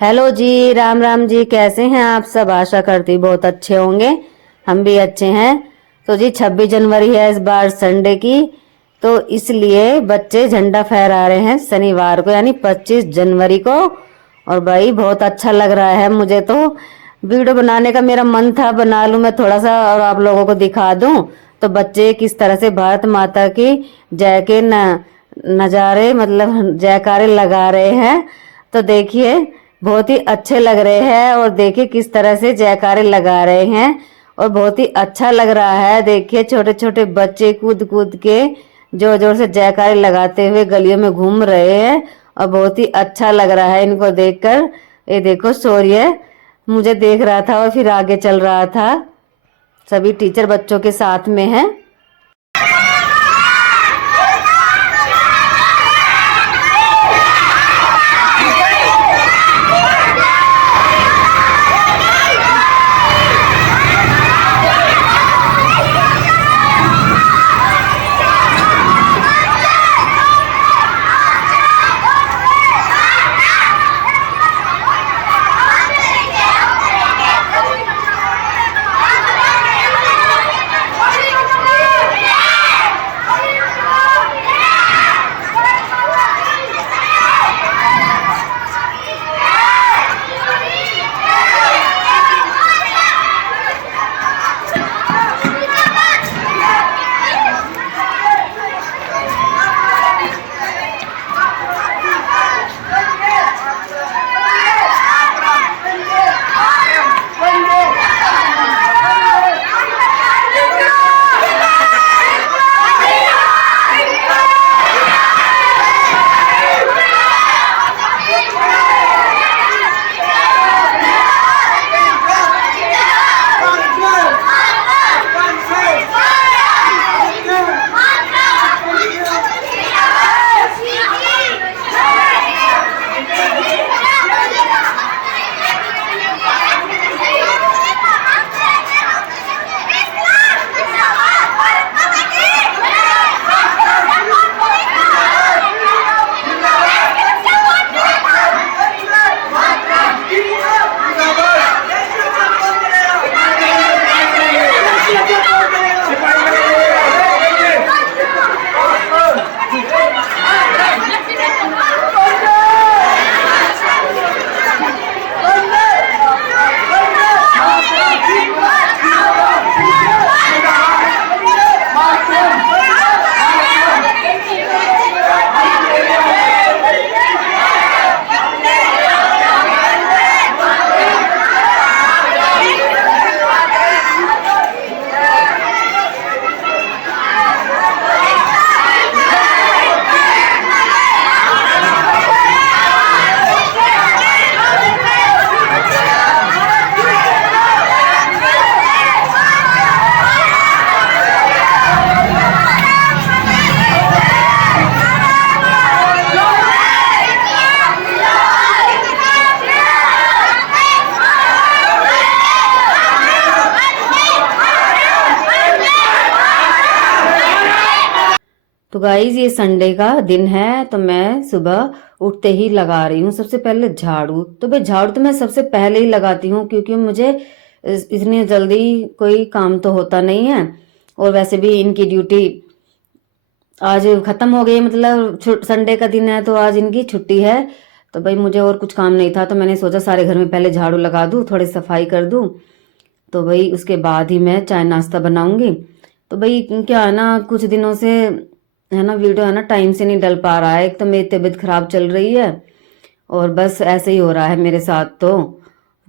Hello जी, राम राम जी। कैसे हैं आप सब? आशा करती बहुत अच्छे होंगे। हम भी अच्छे हैं। तो जी 26 जनवरी है इस बार संडे की, तो इसलिए बच्चे झंडा फहरा रहे हैं शनिवार को, यानी 25 जनवरी को। और भाई बहुत अच्छा लग रहा है मुझे तो। वीडियो बनाने का मेरा मन था, बना लूं मैं थोड़ा सा और आप लोगों को दिखा दूं। तो बच्चे किस तरह से भारत माता की जय के नजारे मतलब जयकारे लगा रहे हैं। तो देखिए बहुत ही अच्छे लग रहे हैं, और देखिए किस तरह से जयकारे लगा रहे हैं और बहुत ही अच्छा लग रहा है। देखिए छोटे छोटे बच्चे कूद कूद के जोर जोर से जयकारे लगाते हुए गलियों में घूम रहे हैं, और बहुत ही अच्छा लग रहा है इनको देखकर। ये देखो सूर्य मुझे देख रहा था और फिर आगे चल रहा था। सभी टीचर बच्चों के साथ में हैं। तो गाइज ये संडे का दिन है, तो मैं सुबह उठते ही लगा रही हूँ सबसे पहले झाड़ू। तो भाई झाड़ू तो मैं सबसे पहले ही लगाती हूँ, क्योंकि मुझे इतनी जल्दी कोई काम तो होता नहीं है। और वैसे भी इनकी ड्यूटी आज खत्म हो गई, मतलब संडे का दिन है तो आज इनकी छुट्टी है। तो भाई मुझे और कुछ काम नहीं था, तो मैंने सोचा सारे घर में पहले झाड़ू लगा दूँ, थोड़ी सफाई कर दूँ। तो भाई उसके बाद ही मैं चाय नाश्ता बनाऊंगी। तो भाई क्या है ना, कुछ दिनों से है ना वीडियो है ना टाइम से नहीं डल पा रहा है। एक तो मेरी तबीयत खराब चल रही है, और बस ऐसे ही हो रहा है मेरे साथ। तो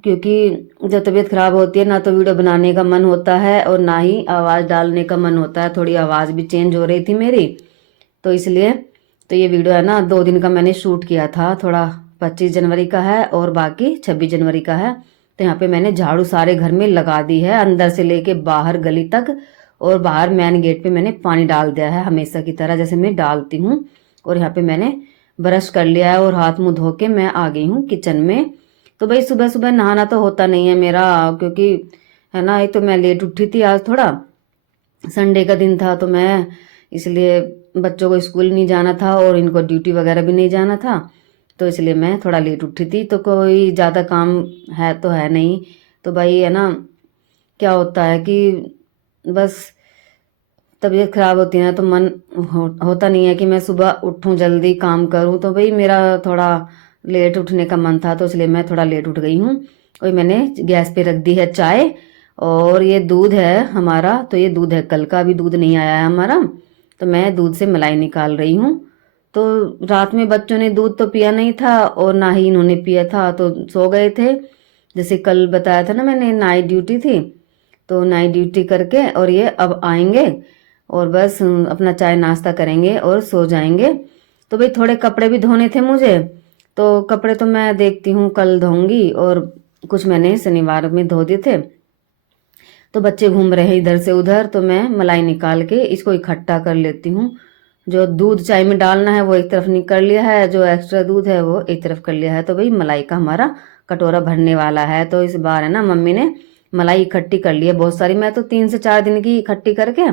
क्योंकि जब तबीयत खराब होती है ना, तो वीडियो बनाने का मन होता है और ना ही आवाज़ डालने का मन होता है। थोड़ी आवाज़ भी चेंज हो रही थी मेरी, तो इसलिए तो ये वीडियो है ना 2 दिन का मैंने शूट किया था। थोड़ा 25 जनवरी का है और बाकी 26 जनवरी का है। तो यहाँ पे मैंने झाड़ू सारे घर में लगा दी है, अंदर से लेके बाहर गली तक। और बाहर मेन गेट पे मैंने पानी डाल दिया है, हमेशा की तरह जैसे मैं डालती हूँ। और यहाँ पे मैंने ब्रश कर लिया है और हाथ मुंह धो के मैं आ गई हूँ किचन में। तो भाई सुबह सुबह नहाना तो होता नहीं है मेरा, क्योंकि है ना एक तो मैं लेट उठी थी आज, थोड़ा संडे का दिन था तो मैं इसलिए बच्चों को स्कूल नहीं जाना था और इनको ड्यूटी वगैरह भी नहीं जाना था। तो इसलिए मैं थोड़ा लेट उठी थी। तो कोई ज़्यादा काम है तो है नहीं, तो भाई है ना, क्या होता है कि बस तबीयत खराब होती है ना, तो मन होता नहीं है कि मैं सुबह उठूं जल्दी काम करूं। तो भाई मेरा थोड़ा लेट उठने का मन था, तो इसलिए मैं थोड़ा लेट उठ गई हूँ। और मैंने गैस पे रख दी है चाय, और ये दूध है हमारा, तो ये दूध है कल का, अभी दूध नहीं आया है हमारा, तो मैं दूध से मलाई निकाल रही हूँ। तो रात में बच्चों ने दूध तो पिया नहीं था और ना ही इन्होंने पिया था, तो सो गए थे। जैसे कल बताया था ना मैंने, नाइट ड्यूटी थी, तो नाइट ड्यूटी करके और ये अब आएंगे और बस अपना चाय नाश्ता करेंगे और सो जाएंगे। तो भाई थोड़े कपड़े भी धोने थे मुझे, तो कपड़े तो मैं देखती हूँ कल धोऊंगी, और कुछ मैंने शनिवार में धो दिए थे। तो बच्चे घूम रहे हैं इधर से उधर, तो मैं मलाई निकाल के इसको इकट्ठा कर लेती हूँ। जो दूध चाय में डालना है वो एक तरफ निकल लिया है, जो एक्स्ट्रा दूध है वो एक तरफ कर लिया है। तो भाई मलाई का हमारा कटोरा भरने वाला है। तो इस बार है ना मम्मी ने मलाई इकट्ठी कर ली है बहुत सारी। मैं तो 3 से 4 दिन की इकट्ठी करके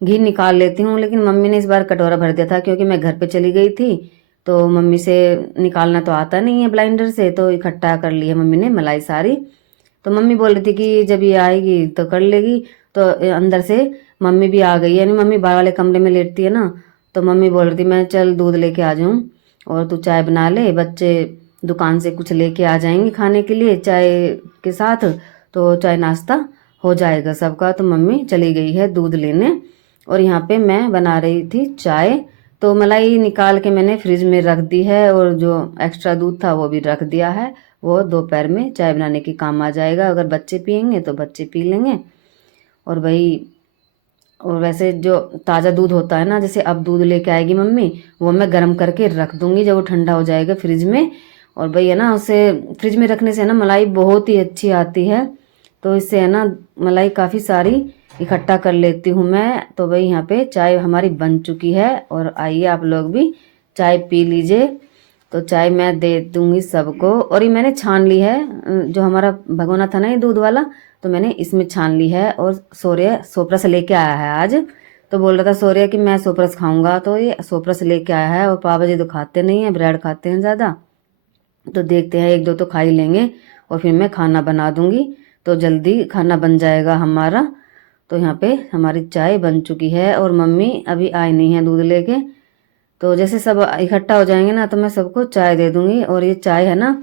घी निकाल लेती हूँ, लेकिन मम्मी ने इस बार कटोरा भर दिया था, क्योंकि मैं घर पे चली गई थी, तो मम्मी से निकालना तो आता नहीं है ब्लाइंडर से, तो इकट्ठा कर ली है मम्मी ने मलाई सारी। तो मम्मी बोल रही थी कि जब ये आएगी तो कर लेगी। तो अंदर से मम्मी भी आ गई, यानी मम्मी बाहर वाले कमरे में लेटती है ना, तो मम्मी बोल रही थी मैं चल दूध लेके आ जाऊँ और तू चाय बना ले, बच्चे दुकान से कुछ लेके आ जाएंगे खाने के लिए चाय के साथ, तो चाय नाश्ता हो जाएगा सबका। तो मम्मी चली गई है दूध लेने, और यहाँ पे मैं बना रही थी चाय। तो मलाई निकाल के मैंने फ्रिज में रख दी है, और जो एक्स्ट्रा दूध था वो भी रख दिया है, वो दोपहर में चाय बनाने के काम आ जाएगा। अगर बच्चे पियेंगे तो बच्चे पी लेंगे। और भाई, और वैसे जो ताज़ा दूध होता है ना, जैसे अब दूध लेके आएगी मम्मी, वो मैं गर्म करके रख दूंगी जब वो ठंडा हो जाएगा फ्रिज में। और भाई है ना, उसे फ्रिज में रखने से ना मलाई बहुत ही अच्छी आती है, तो इससे है ना मलाई काफ़ी सारी इकट्ठा कर लेती हूँ मैं। तो भाई यहाँ पे चाय हमारी बन चुकी है, और आइए आप लोग भी चाय पी लीजिए। तो चाय मैं दे दूंगी सबको। और ये मैंने छान ली है, जो हमारा भगोना था ना ये दूध वाला, तो मैंने इसमें छान ली है। और सूर्य सोप्रस लेके आया है आज, तो बोल रहा था सूर्य कि मैं सोप्रस खाऊंगा, तो ये सोप्रस लेके आया है। और पापा जी तो खाते नहीं है, ब्रेड खाते हैं ज़्यादा, तो देखते हैं 1-2 तो खा ही लेंगे, और फिर मैं खाना बना दूंगी, तो जल्दी खाना बन जाएगा हमारा। तो यहाँ पे हमारी चाय बन चुकी है, और मम्मी अभी आई नहीं है दूध लेके। तो जैसे सब इकट्ठा हो जाएंगे ना, तो मैं सबको चाय दे दूंगी। और ये चाय है ना,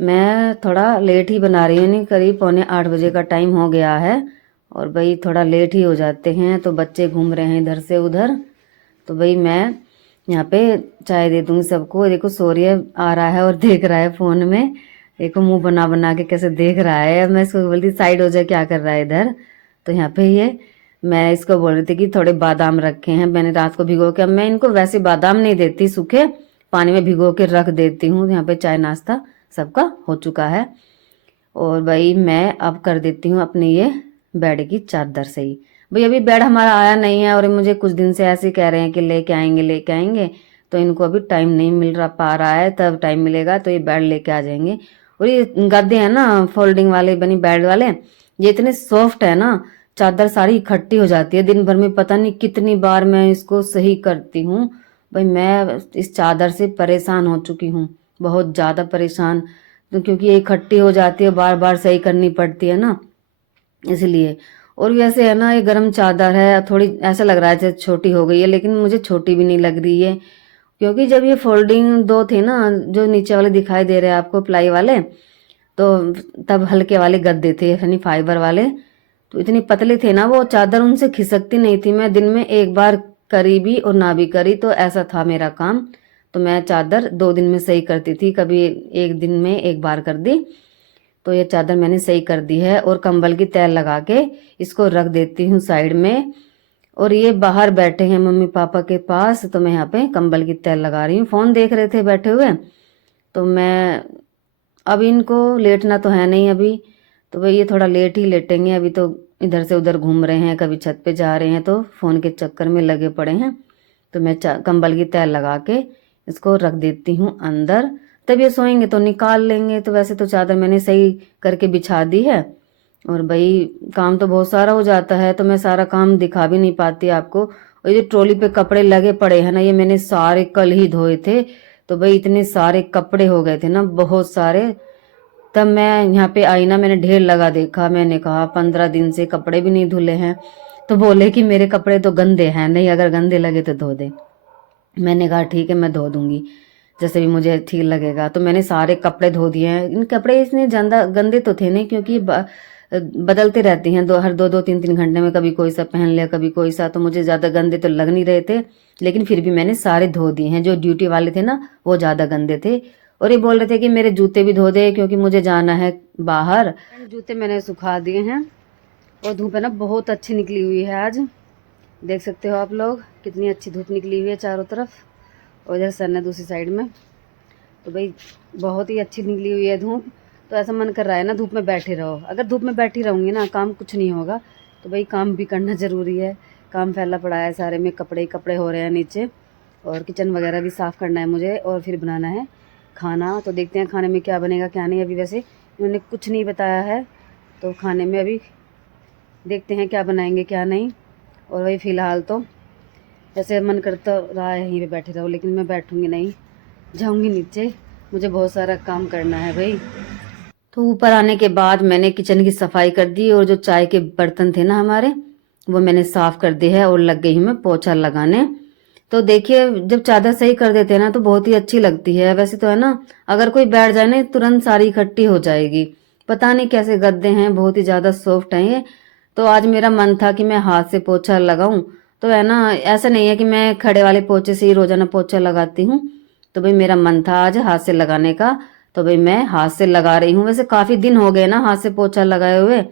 मैं थोड़ा लेट ही बना रही हूँ, नहीं करीब 7:45 का टाइम हो गया है, और भाई थोड़ा लेट ही हो जाते हैं, तो बच्चे घूम रहे हैं इधर से उधर। तो भाई मैं यहाँ पे चाय दे दूंगी सबको। देखो सूर्य आ रहा है और देख रहा है फ़ोन में, देखो मुंह बना बना के कैसे देख रहा है। मैं इसको बोलती साइड हो जाए, क्या कर रहा है इधर। तो यहाँ पे ये मैं इसको बोल रही थी कि थोड़े बादाम रखे हैं मैंने रात को भिगो के। अब मैं इनको वैसे बादाम नहीं देती, सूखे पानी में भिगो के रख देती हूँ। यहाँ पे चाय नाश्ता सबका हो चुका है, और भाई मैं अब कर देती हूँ अपनी ये बेड की चादर से ही। भाई अभी बेड हमारा आया नहीं है, और मुझे कुछ दिन से ऐसे कह रहे हैं कि लेके आएंगे लेके आएंगे, तो इनको अभी टाइम नहीं मिल रहा पा रहा है, तब टाइम मिलेगा तो ये बेड लेके आ जाएंगे। और ये गद्दे हैं ना फोल्डिंग वाले बनी बेड वाले, ये इतने सॉफ्ट है ना, चादर सारी इकट्ठी हो जाती है दिन भर में, पता नहीं कितनी बार मैं इसको सही करती हूँ। भाई मैं इस चादर से परेशान हो चुकी हूँ, बहुत ज़्यादा परेशान, तो क्योंकि ये इकट्ठी हो जाती है, बार बार सही करनी पड़ती है ना, इसलिए। और वैसे है ना, ये गर्म चादर है, थोड़ी ऐसा लग रहा है जैसे छोटी हो गई है, लेकिन मुझे छोटी भी नहीं लग रही है, क्योंकि जब ये फोल्डिंग 2 थे ना, जो नीचे वाले दिखाई दे रहे हैं आपको प्लाई वाले, तो तब हल्के वाले गद्दे थे यानी फाइबर वाले, तो इतनी पतले थे ना वो चादर, उनसे खिसकती नहीं थी। मैं दिन में एक बार करी भी और ना भी करी, तो ऐसा था मेरा काम। तो मैं चादर 2 दिन में सही करती थी, कभी एक दिन में एक बार कर दी। तो ये चादर मैंने सही कर दी है, और कंबल की तैल लगा के इसको रख देती हूँ साइड में। और ये बाहर बैठे हैं मम्मी पापा के पास, तो मैं यहाँ पे कंबल की तैल लगा रही हूँ। फ़ोन देख रहे थे बैठे हुए, तो मैं अब इनको लेटना तो है नहीं अभी, तो भाई ये थोड़ा लेट ही लेटेंगे। अभी तो इधर से उधर घूम रहे हैं, कभी छत पे जा रहे हैं, तो फ़ोन के चक्कर में लगे पड़े हैं। तो मैं कंबल की तैल लगा के इसको रख देती हूँ अंदर, तब ये सोएंगे तो निकाल लेंगे। तो वैसे तो चादर मैंने सही करके बिछा दी है, और भाई काम तो बहुत सारा हो जाता है, तो मैं सारा काम दिखा भी नहीं पाती आपको। और ये ट्रॉली पे कपड़े लगे पड़े हैं ना, ये मैंने सारे कल ही धोए थे, तो भाई इतने सारे कपड़े हो गए थे ना, बहुत सारे। तब मैं यहाँ पे आई ना, मैंने ढेर लगा देखा, मैंने कहा 15 दिन से कपड़े भी नहीं धुले हैं। तो बोले कि मेरे कपड़े तो गंदे हैं, नहीं अगर गंदे लगे तो धो दे। मैंने कहा ठीक है मैं धो दूंगी, जैसे भी मुझे ठीक लगेगा। तो मैंने सारे कपड़े धो दिए हैं। इन कपड़े इतने ज्यादा गंदे तो थे नहीं, क्योंकि बदलते रहती हैं, हर दो दो तीन तीन घंटे में कभी कोई सा पहन लिया कभी कोई सा, तो मुझे ज्यादा गंदे तो लग नहीं रहे थे। लेकिन फिर भी मैंने सारे धो दिए हैं। जो ड्यूटी वाले थे ना वो ज्यादा गंदे थे, और ये बोल रहे थे कि मेरे जूते भी धो दे क्योंकि मुझे जाना है बाहर। जूते मैंने सुखा दिए हैं, और धूप है ना बहुत अच्छी निकली हुई है आज, देख सकते हो आप लोग कितनी अच्छी धूप निकली हुई है चारों तरफ, और इधर सन है दूसरी साइड में। तो भाई बहुत ही अच्छी निकली हुई है धूप। तो ऐसा मन कर रहा है ना धूप में बैठे रहो। अगर धूप में बैठी रहूँगी ना काम कुछ नहीं होगा, तो भाई काम भी करना ज़रूरी है। काम फैला पड़ा है सारे में, कपड़े ही कपड़े हो रहे हैं नीचे, और किचन वगैरह भी साफ़ करना है मुझे, और फिर बनाना है खाना। तो देखते हैं खाने में क्या बनेगा क्या नहीं। अभी वैसे उन्होंने कुछ नहीं बताया है, तो खाने में अभी देखते हैं क्या बनाएंगे क्या नहीं। और वही फ़िलहाल तो ऐसे मन करता रहा है यहीं पे बैठे रहो, लेकिन मैं बैठूंगी नहीं, जाऊंगी नीचे, मुझे बहुत सारा काम करना है भाई। तो ऊपर आने के बाद मैंने किचन की सफाई कर दी, और जो चाय के बर्तन थे ना हमारे वो मैंने साफ कर दिए है, और लग गई हूँ मैं पोछा लगाने। तो देखिए जब चादर सही कर देते हैं ना तो बहुत ही अच्छी लगती है। वैसे तो है ना, अगर कोई बैठ जाए ना तुरंत सारी इकट्ठी हो जाएगी। पता नहीं कैसे गद्दे हैं, बहुत ही ज्यादा सॉफ्ट हैं ये। तो आज मेरा मन था कि मैं हाथ से पोछा लगाऊं। तो है ना, ऐसा नहीं है कि मैं खड़े वाले पोछे से ही रोजाना पोछा लगाती हूँ। तो भाई मेरा मन था आज हाथ से लगाने का, तो भाई मैं हाथ से लगा रही हूँ। वैसे काफी दिन हो गए ना हाथ से पोछा लगाए हुए,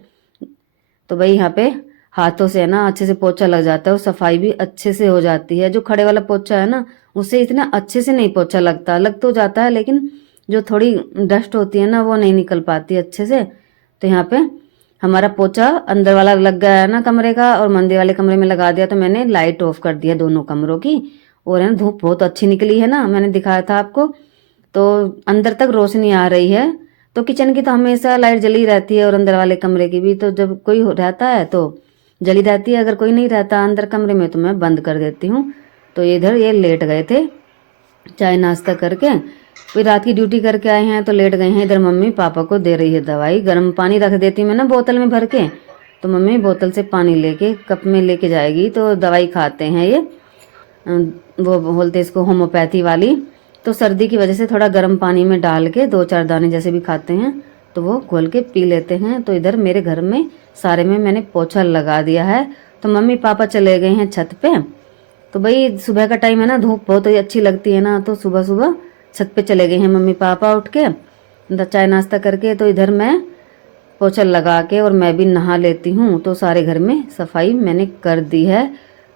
तो भाई यहाँ पे हाथों से है ना अच्छे से पोछा लग जाता है, और सफाई भी अच्छे से हो जाती है। जो खड़े वाला पोछा है ना उससे इतना अच्छे से नहीं पोछा लगता, लग तो जाता है लेकिन जो थोड़ी डस्ट होती है ना वो नहीं निकल पाती अच्छे से। तो यहाँ पे हमारा पोछा अंदर वाला लग गया है ना कमरे का, और मंदिर वाले कमरे में लगा दिया। तो मैंने लाइट ऑफ कर दिया दोनों कमरों की, और है ना धूप बहुत अच्छी निकली है ना, मैंने दिखाया था आपको, तो अंदर तक रोशनी आ रही है। तो किचन की तो हमेशा लाइट जली रहती है, और अंदर वाले कमरे की भी। तो जब कोई रहता है तो जली रहती है, अगर कोई नहीं रहता अंदर कमरे में तो मैं बंद कर देती हूँ। तो इधर ये लेट गए थे चाय नाश्ता करके, कोई रात की ड्यूटी करके आए हैं तो लेट गए हैं। इधर मम्मी पापा को दे रही है दवाई, गर्म पानी रख देती हूँ मैं ना बोतल में भर के, तो मम्मी बोतल से पानी लेके कप में लेके जाएगी। तो दवाई खाते हैं ये, वो बोलते इसको होम्योपैथी वाली। तो सर्दी की वजह से थोड़ा गर्म पानी में डाल के 2-4 दाने जैसे भी खाते हैं तो वो घोल के पी लेते हैं। तो इधर मेरे घर में सारे में मैंने पोछा लगा दिया है। तो मम्मी पापा चले गए हैं छत पे। तो भाई सुबह का टाइम है ना, धूप बहुत ही अच्छी लगती है ना, तो सुबह सुबह छत पे चले गए हैं मम्मी पापा उठ के चाय नाश्ता करके। तो इधर मैं पोछा लगा के और मैं भी नहा लेती हूँ। तो सारे घर में सफाई मैंने कर दी है।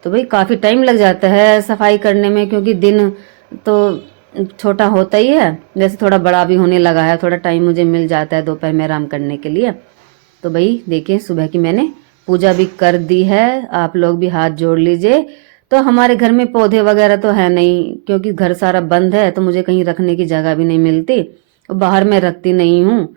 तो भाई काफ़ी टाइम लग जाता है सफाई करने में, क्योंकि दिन तो छोटा होता ही है, जैसे थोड़ा बड़ा भी होने लगा है, थोड़ा टाइम मुझे मिल जाता है दोपहर में आराम करने के लिए। तो भाई देखिए सुबह की मैंने पूजा भी कर दी है, आप लोग भी हाथ जोड़ लीजिए। तो हमारे घर में पौधे वगैरह तो है नहीं, क्योंकि घर सारा बंद है, तो मुझे कहीं रखने की जगह भी नहीं मिलती। और बाहर मैं रखती नहीं हूँ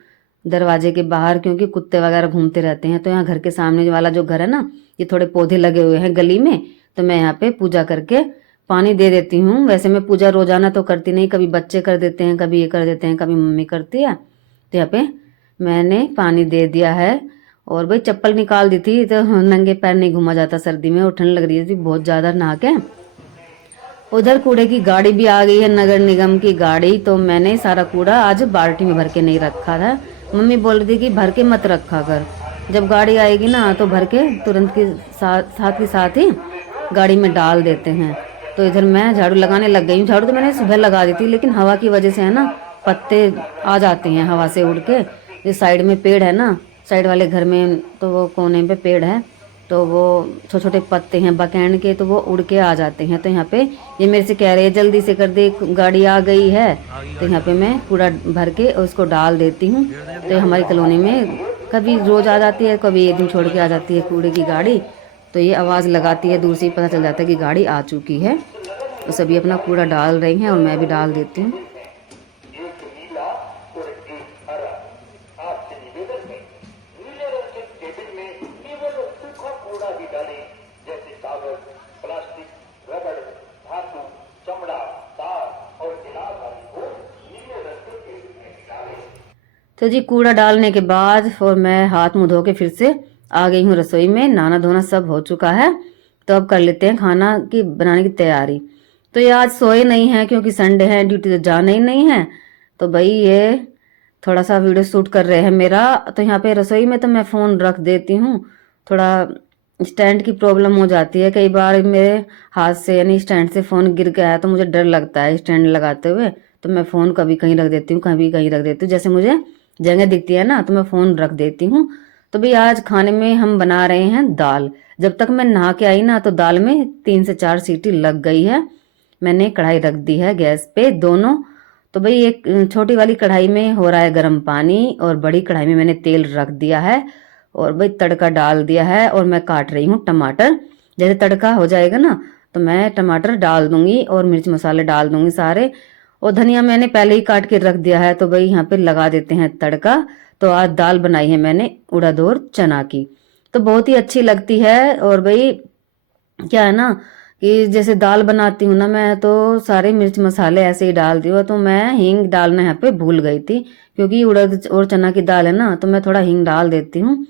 दरवाजे के बाहर, क्योंकि कुत्ते वगैरह घूमते रहते हैं। तो यहाँ घर के सामने वाला जो घर है ना, ये थोड़े पौधे लगे हुए हैं गली में, तो मैं यहाँ पे पूजा करके पानी दे देती हूँ। वैसे मैं पूजा रोजाना तो करती नहीं, कभी बच्चे कर देते हैं, कभी ये कर देते हैं, कभी मम्मी करती है। तो यहाँ पे मैंने पानी दे दिया है। और भाई चप्पल निकाल दी थी, तो नंगे पैर नहीं घूमा जाता सर्दी में, और ठंड लग रही थी बहुत ज्यादा नहा के। उधर कूड़े की गाड़ी भी आ गई है, नगर निगम की गाड़ी। तो मैंने सारा कूड़ा आज बाल्टी में भर के नहीं रखा था। मम्मी बोल रही थी कि भर के मत रखा कर, जब गाड़ी आएगी ना तो भर के तुरंत के साथ ही गाड़ी में डाल देते हैं। तो इधर मैं झाड़ू लगाने लग गई हूँ। झाड़ू तो मैंने सुबह लगा दी थी, लेकिन हवा की वजह से है ना पत्ते आ जाते हैं हवा से उड़ के। जो साइड में पेड़ है ना, साइड वाले घर में, तो वो कोने पे पेड़ है, तो वो छोटे छोटे पत्ते हैं बकैन के, तो वो उड़ के आ जाते हैं। तो यहाँ पे ये मेरे से कह रहे हैं जल्दी से कर दे, गाड़ी आ गई है। तो यहाँ पे मैं कूड़ा भर के उसको डाल देती हूँ। तो हमारी कॉलोनी में कभी रोज आ जाती है, कभी एक दिन छोड़ के आ जाती है कूड़े की गाड़ी। तो ये आवाज़ लगाती है, दूर से ही पता चल जाता है कि गाड़ी आ चुकी है। तो सभी अपना कूड़ा डाल रही हैं और मैं भी डाल देती हूँ। तो जी कूड़ा डालने के बाद और मैं हाथ मुंह धो के फिर से आ गई हूँ रसोई में। नहाना धोना सब हो चुका है, तो अब कर लेते हैं खाना की बनाने की तैयारी। तो ये आज सोए नहीं है क्योंकि संडे है, ड्यूटी तो जाना ही नहीं है। तो भाई ये थोड़ा सा वीडियो शूट कर रहे हैं मेरा। तो यहाँ पे रसोई में तो मैं फ़ोन रख देती हूँ। थोड़ा स्टैंड की प्रॉब्लम हो जाती है कई बार मेरे हाथ से, यानी स्टैंड से फ़ोन गिर गया है तो मुझे डर लगता है स्टैंड लगाते हुए। तो मैं फ़ोन कभी कहीं रख देती हूँ, कभी कहीं रख देती हूँ, जैसे मुझे जगह दिखती है ना तो मैं फ़ोन रख देती हूँ। तो भाई आज खाने में हम बना रहे हैं दाल। जब तक मैं नहा के आई ना तो दाल में 3 से 4 सीटी लग गई है। मैंने कढ़ाई रख दी है गैस पे दोनों। तो भाई एक छोटी वाली कढ़ाई में हो रहा है गर्म पानी और बड़ी कढ़ाई में मैंने तेल रख दिया है और भाई तड़का डाल दिया है और मैं काट रही हूँ टमाटर। जैसे तड़का हो जाएगा ना तो मैं टमाटर डाल दूंगी और मिर्च मसाले डाल दूंगी सारे। और धनिया मैंने पहले ही काट के रख दिया है। तो भाई यहाँ पे लगा देते हैं तड़का। तो आज दाल बनाई है मैंने उड़द और चना की, तो बहुत ही अच्छी लगती है। और भाई क्या है ना कि जैसे दाल बनाती हूँ ना मैं तो सारे मिर्च मसाले ऐसे ही डालती हूँ। तो मैं हींग डालना यहाँ पे भूल गई थी, क्योंकि उड़द और चना की दाल है ना तो मैं थोड़ा हींग डाल देती हूँ।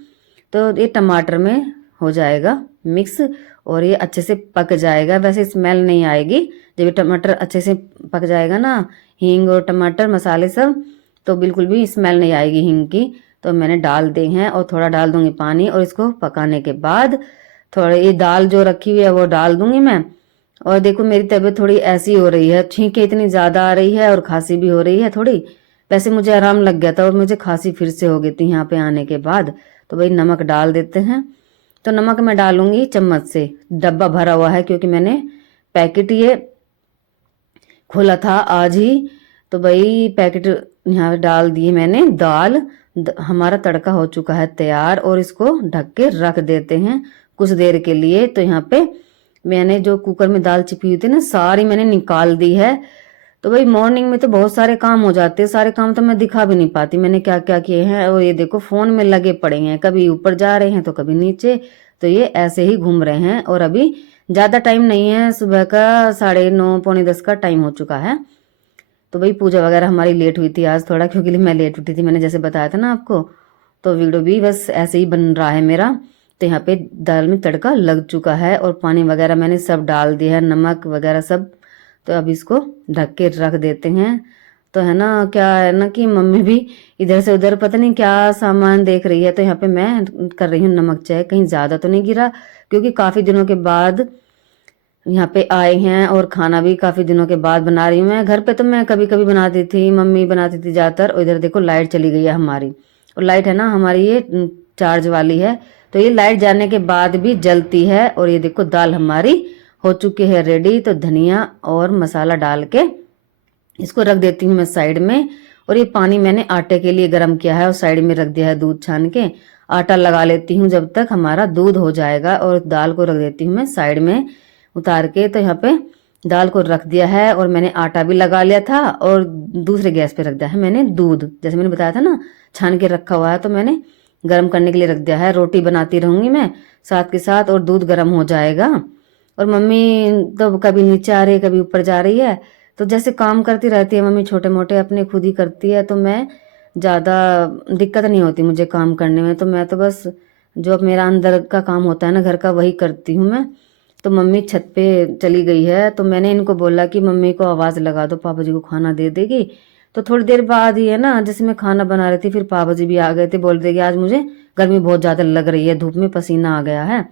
तो ये टमाटर में हो जाएगा मिक्स और ये अच्छे से पक जाएगा। वैसे स्मेल नहीं आएगी जब ये टमाटर अच्छे से पक जाएगा ना, हींग और टमाटर मसाले सब, तो बिल्कुल भी स्मेल नहीं आएगी हींग की। तो मैंने डाल दी हैं और थोड़ा डाल दूंगी पानी और इसको पकाने के बाद थोड़ी ये दाल जो रखी हुई है वो डाल दूंगी मैं। और देखो मेरी तबीयत थोड़ी ऐसी हो रही है, छींकें इतनी ज़्यादा आ रही है और खांसी भी हो रही है थोड़ी। वैसे मुझे आराम लग गया था और मुझे खांसी फिर से हो गई थी यहाँ पे आने के बाद। तो भाई नमक डाल देते हैं। तो नमक मैं डालूंगी चम्मच से, डब्बा भरा हुआ है क्योंकि मैंने पैकेट ये खोला था आज ही। तो भाई पैकेट यहाँ डाल दिए मैंने दाल। हमारा तड़का हो चुका है तैयार और इसको ढक के रख देते हैं कुछ देर के लिए। तो यहाँ पे मैंने जो कुकर में दाल छिपी हुई थी ना सारी मैंने निकाल दी है। तो भाई मॉर्निंग में तो बहुत सारे काम हो जाते हैं, सारे काम तो मैं दिखा भी नहीं पाती मैंने क्या क्या किए हैं। और ये देखो फोन में लगे पड़े हैं, कभी ऊपर जा रहे हैं तो कभी नीचे, तो ये ऐसे ही घूम रहे हैं। और अभी ज्यादा टाइम नहीं है, सुबह का 9:30 पौने 10 का टाइम हो चुका है। तो भाई पूजा वगैरह हमारी लेट हुई थी आज थोड़ा, क्योंकि मैं लेट उठी थी मैंने जैसे बताया था ना आपको। तो वीडियो भी बस ऐसे ही बन रहा है मेरा। तो यहाँ पे दाल में तड़का लग चुका है और पानी वगैरह मैंने सब डाल दिया है, नमक वगैरह सब। तो अब इसको ढक के रख देते हैं। तो है ना, क्या है ना कि मम्मी भी इधर से उधर पता नहीं क्या सामान देख रही है। तो यहाँ पे मैं कर रही हूँ नमक चेक, कहीं ज़्यादा तो नहीं गिरा, क्योंकि काफ़ी दिनों के बाद यहाँ पे आए हैं और खाना भी काफ़ी दिनों के बाद बना रही हूँ मैं। घर पे तो मैं कभी कभी बनाती थी, मम्मी बनाती थी ज़्यादातर। और इधर देखो लाइट चली गई है हमारी, और लाइट है ना हमारी ये चार्ज वाली है, तो ये लाइट जाने के बाद भी जलती है। और ये देखो दाल हमारी हो चुकी है रेडी। तो धनिया और मसाला डाल के इसको रख देती हूँ मैं साइड में। और ये पानी मैंने आटे के लिए गर्म किया है और साइड में रख दिया है दूध छान के। आटा लगा लेती हूँ जब तक हमारा दूध हो जाएगा, और दाल को रख देती हूँ मैं साइड में उतार के। तो यहाँ पे दाल को रख दिया है और मैंने आटा भी लगा लिया था और दूसरे गैस पे रख दिया है मैंने दूध, जैसे मैंने बताया था ना छान के रखा हुआ है। तो मैंने गर्म करने के लिए रख दिया है। रोटी बनाती रहूंगी मैं साथ के साथ और दूध गर्म हो जाएगा। और मम्मी तो कभी नीचे आ रही है कभी ऊपर जा रही है, तो जैसे काम करती रहती है मम्मी, छोटे मोटे अपने खुद ही करती है। तो मैं ज़्यादा दिक्कत नहीं होती मुझे काम करने में। तो मैं तो बस जो अब मेरा अंदर का काम होता है ना घर का वही करती हूँ मैं। तो मम्मी छत पे चली गई है, तो मैंने इनको बोला कि मम्मी को आवाज़ लगा दो, पापा जी को खाना दे देगी। तो थोड़ी देर बाद ही है ना, जैसे मैं खाना बना रही थी फिर पापा जी भी आ गए थे, बोल देगी आज मुझे गर्मी बहुत ज़्यादा लग रही है, धूप में पसीना आ गया है,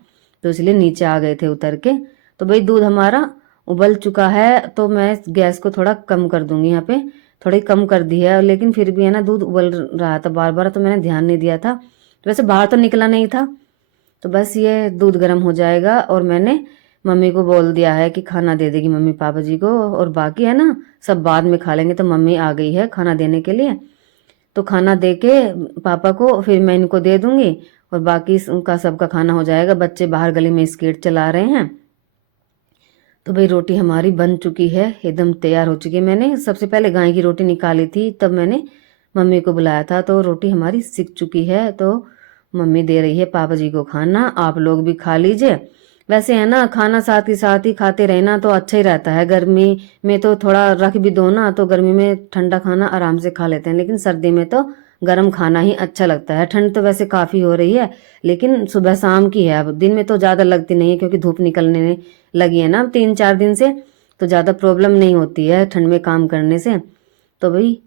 तो इसलिए नीचे आ गए थे उतर के। तो भाई दूध हमारा उबल चुका है, तो मैं गैस को थोड़ा कम कर दूंगी। यहाँ पे थोड़ी कम कर दी है, लेकिन फिर भी है ना दूध उबल रहा था बार बार, तो मैंने ध्यान नहीं दिया था। वैसे बाहर तो निकला नहीं था। तो बस ये दूध गर्म हो जाएगा और मैंने मम्मी को बोल दिया है कि खाना दे देगी मम्मी पापा जी को, और बाकी है ना सब बाद में खा लेंगे। तो मम्मी आ गई है खाना देने के लिए, तो खाना दे के पापा को फिर मैं इनको दे दूंगी और बाकी उनका सबका खाना हो जाएगा। बच्चे बाहर गली में स्केट चला रहे हैं। तो भाई रोटी हमारी बन चुकी है, एकदम तैयार हो चुकी है। मैंने सबसे पहले गाय की रोटी निकाली थी, तब मैंने मम्मी को बुलाया था। तो रोटी हमारी सिक चुकी है, तो मम्मी दे रही है पापा जी को खाना, आप लोग भी खा लीजिए। वैसे है ना खाना साथ ही खाते रहना तो अच्छा ही रहता है। गर्मी में तो थोड़ा रख भी दो ना, तो गर्मी में ठंडा खाना आराम से खा लेते हैं, लेकिन सर्दी में तो गर्म खाना ही अच्छा लगता है। ठंड तो वैसे काफ़ी हो रही है, लेकिन सुबह शाम की है, अब दिन में तो ज़्यादा लगती नहीं है क्योंकि धूप निकलने लगी है ना अब 3-4 दिन से, तो ज़्यादा प्रॉब्लम नहीं होती है ठंड में काम करने से। तो भाई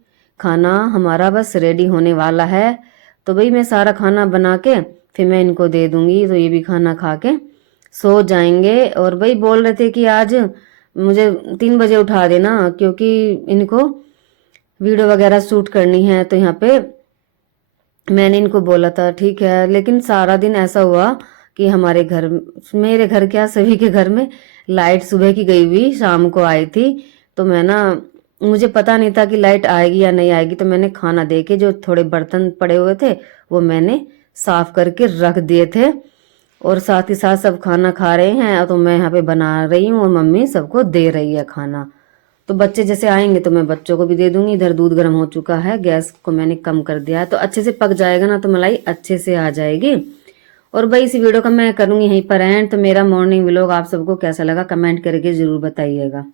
खाना हमारा बस रेडी होने वाला है, तो भाई मैं सारा खाना बना के फिर मैं इनको दे दूंगी, तो ये भी खाना खा के सो जाएंगे। और भाई बोल रहे थे कि आज मुझे 3 बजे उठा देना क्योंकि इनको वीडियो वगैरह शूट करनी है, तो यहाँ पे मैंने इनको बोला था ठीक है। लेकिन सारा दिन ऐसा हुआ कि हमारे घर, मेरे घर क्या सभी के घर में लाइट सुबह की गई हुई शाम को आई थी, तो मैं ना, मुझे पता नहीं था कि लाइट आएगी या नहीं आएगी, तो मैंने खाना दे के जो थोड़े बर्तन पड़े हुए थे वो मैंने साफ करके रख दिए थे, और साथ ही साथ सब खाना खा रहे हैं, तो मैं यहाँ पे बना रही हूँ और मम्मी सबको दे रही है खाना। तो बच्चे जैसे आएंगे तो मैं बच्चों को भी दे दूंगी। इधर दूध गर्म हो चुका है, गैस को मैंने कम कर दिया है, तो अच्छे से पक जाएगा ना, तो मलाई अच्छे से आ जाएगी। और भाई इसी वीडियो का मैं करूंगी यहीं पर एंड। तो मेरा मॉर्निंग व्लॉग आप सबको कैसा लगा कमेंट करके जरूर बताइएगा।